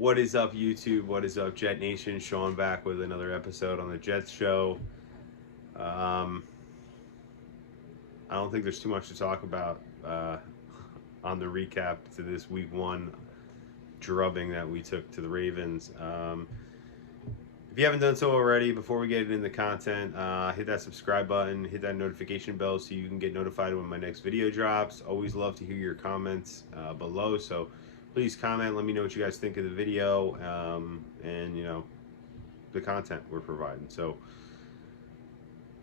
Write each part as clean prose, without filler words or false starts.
What is up, YouTube? What is up, Jet Nation? Sean back with another episode on the Jets Show. Um, I don't think there's too much to talk about on the recap to this Week 1 drubbing that we took to the Ravens. If you haven't done so already, before we get into the content, hit that subscribe button, hit that notification bell so you can get notified when my next video drops. Always love to hear your comments below, so please comment. Let me know what you guys think of the video and, the content we're providing. So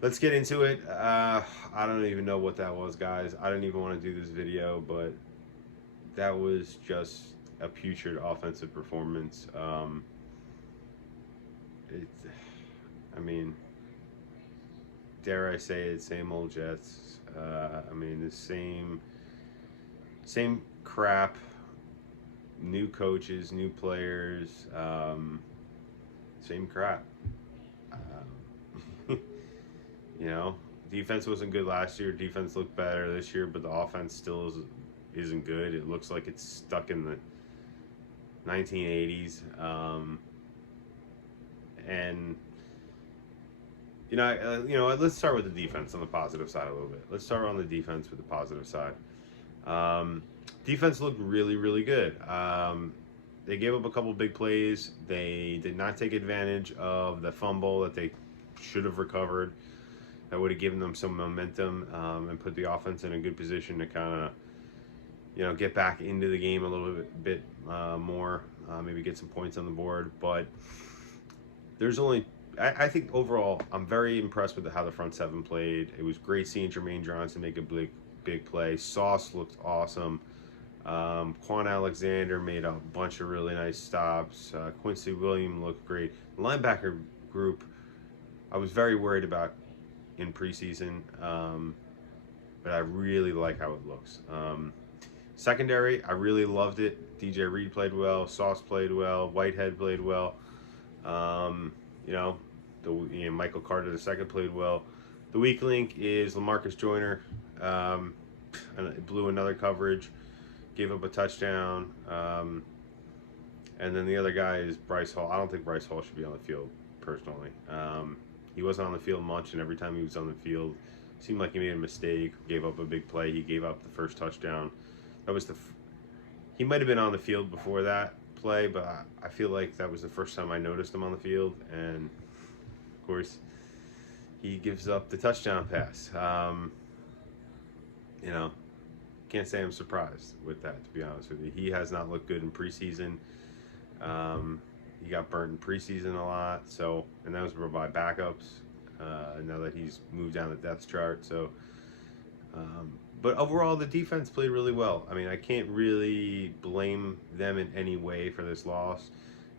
let's get into it. I don't even know what that was, guys. I didn't even want to do this video, but that was just a putrid offensive performance. Dare I say it, same old Jets. The same crap. New coaches, new players, same crap. Defense wasn't good last year. Defense looked better this year, but the offense still isn't good. It looks like it's stuck in the 1980s. Let's start with the defense on the positive side a little bit. Let's start on the defense with the positive side. Defense looked really, really good. They gave up a couple big plays. They did not take advantage of the fumble that they should have recovered. That would have given them some momentum and put the offense in a good position to kind of, get back into the game a little bit more, maybe get some points on the board. But I think overall, I'm very impressed with how the front seven played. It was great seeing Jermaine Johnson make a big play. Sauce looked awesome. Quan Alexander made a bunch of really nice stops. Quincy Williams looked great. The linebacker group, I was very worried about in preseason, but I really like how it looks. Secondary, I really loved it. DJ Reed played well. Sauce played well. Whitehead played well. Michael Carter II played well. The weak link is LaMarcus Joyner. Blew another coverage, gave up a touchdown. And then the other guy is Bryce Hall. I don't think Bryce Hall should be on the field, personally. He wasn't on the field much, and every time he was on the field, it seemed like he made a mistake, gave up a big play. He gave up the first touchdown. He might have been on the field before that play, but I feel like that was the first time I noticed him on the field. And, of course, he gives up the touchdown pass. Can't say I'm surprised with that, to be honest with you. He has not looked good in preseason. He got burnt in preseason a lot, and that was by backups. Now that he's moved down the depth chart, but overall the defense played really well. I can't really blame them in any way for this loss.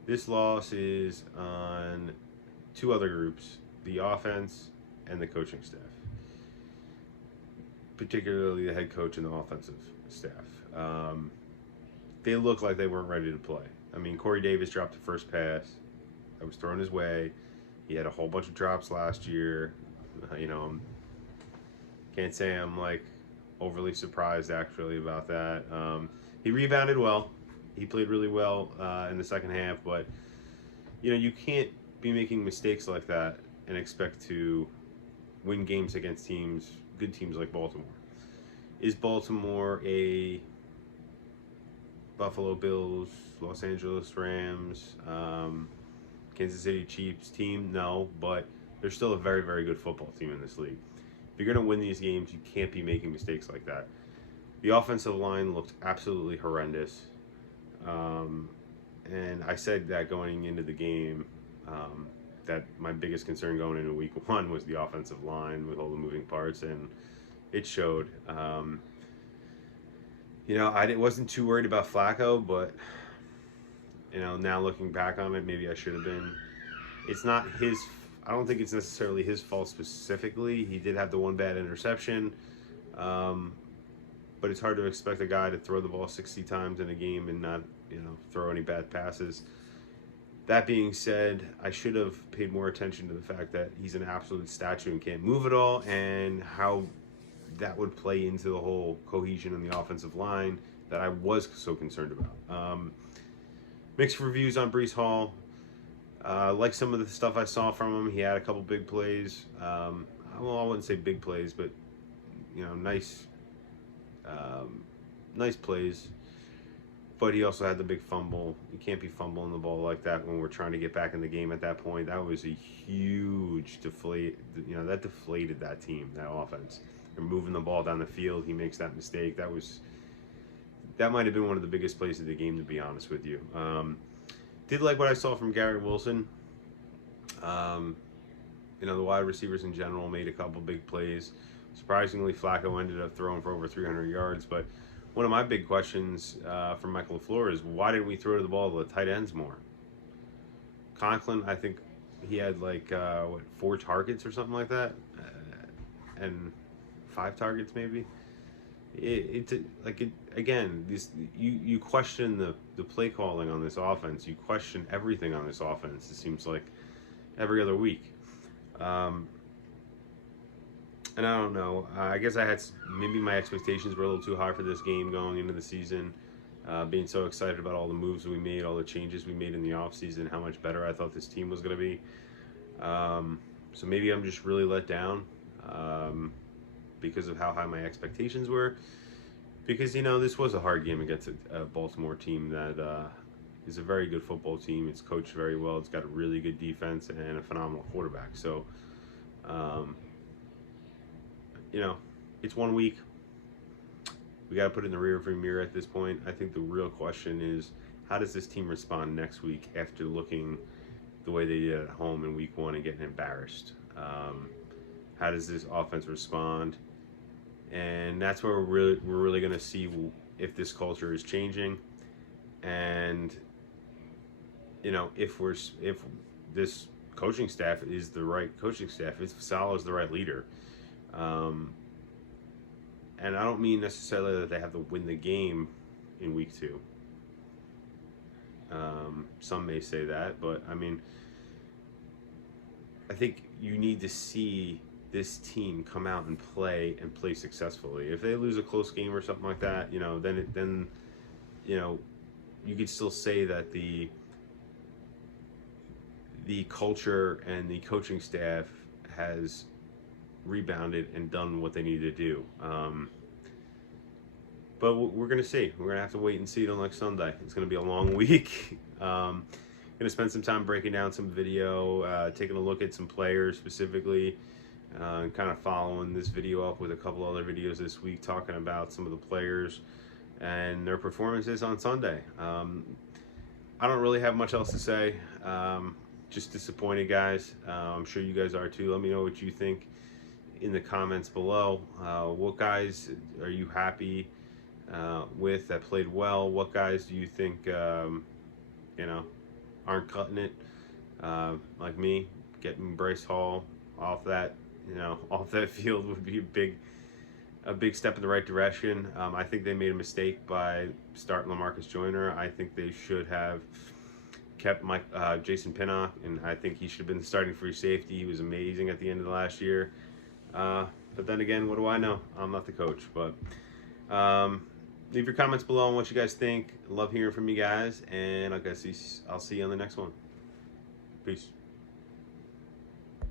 This loss is on two other groups: the offense and the coaching staff. Particularly the head coach and the offensive staff. They look like they weren't ready to play. Corey Davis dropped the first pass that was thrown his way. He had a whole bunch of drops last year. Can't say I'm overly surprised actually about that. He rebounded well. He played really well in the second half, but you can't be making mistakes like that and expect to win games against good teams like Baltimore. Is Baltimore a Buffalo Bills, Los Angeles Rams, Kansas City Chiefs team? No, but they're still a very, very good football team in this league. If you're going to win these games, you can't be making mistakes like that. The offensive line looked absolutely horrendous. And I said that going into the game, that my biggest concern going into week 1 was the offensive line with all the moving parts, and it showed. I wasn't too worried about Flacco, but now looking back on it, maybe I should have been. It's not his. I don't think it's necessarily his fault specifically. He did have the one bad interception, but it's hard to expect a guy to throw the ball 60 times in a game and not, throw any bad passes. That being said, I should have paid more attention to the fact that he's an absolute statue and can't move at all, and how that would play into the whole cohesion in the offensive line that I was so concerned about. Mixed reviews on Breece Hall. Like some of the stuff I saw from him. He had a couple big plays. Well, I wouldn't say big plays, but nice, nice plays. But he also had the big fumble. You can't be fumbling the ball like that when we're trying to get back in the game at that point. That was a huge deflate. That deflated that team, that offense. They're moving the ball down the field. He makes that mistake. That might have been one of the biggest plays of the game, to be honest with you. Did like what I saw from Garrett Wilson. The wide receivers in general made a couple big plays. Surprisingly, Flacco ended up throwing for over 300 yards, but one of my big questions from Michael LaFleur is why didn't we throw the ball to the tight ends more? Conklin, I think he had 4 targets or something like that, and 5 targets maybe. Again, you question the play calling on this offense. You question everything on this offense. It seems like every other week. And I don't know. I guess maybe my expectations were a little too high for this game going into the season. Being so excited about all the moves we made, all the changes we made in the offseason, how much better I thought this team was going to be. So maybe I'm just really let down because of how high my expectations were. Because, this was a hard game against a Baltimore team that is a very good football team. It's coached very well. It's got a really good defense and a phenomenal quarterback. So, it's 1 week. We got to put it in the rearview mirror at this point. I think the real question is, how does this team respond next week after looking the way they did at home in week 1 and getting embarrassed? How does this offense respond? And that's where we're really going to see if this culture is changing, and if this coaching staff is the right coaching staff, if Saleh is the right leader. And I don't mean necessarily that they have to win the game in week 2. Some may say that, but I think you need to see this team come out and play successfully. If they lose a close game or something like that, then you could still say that the culture and the coaching staff has rebounded and done what they need to do. But we're going to see. We're going to have to wait and see till next Sunday. It's going to be a long week. Going to spend some time breaking down some video, taking a look at some players specifically, and kind of following this video up with a couple other videos this week talking about some of the players and their performances on Sunday. I don't really have much else to say. Just disappointed, guys. I'm sure you guys are too. Let me know what you think in the comments below. What guys are you happy with that played well? What guys do you think aren't cutting it? Like me, getting Breece Hall off that field would be a big step in the right direction. I think they made a mistake by starting LaMarcus Joyner. I think they should have kept Jason Pinnock, and I think he should have been the starting free safety. He was amazing at the end of the last year. But then again, what do I know? I'm not the coach. But leave your comments below on what you guys think. Love hearing from you guys, and I'll see you on the next one. Peace.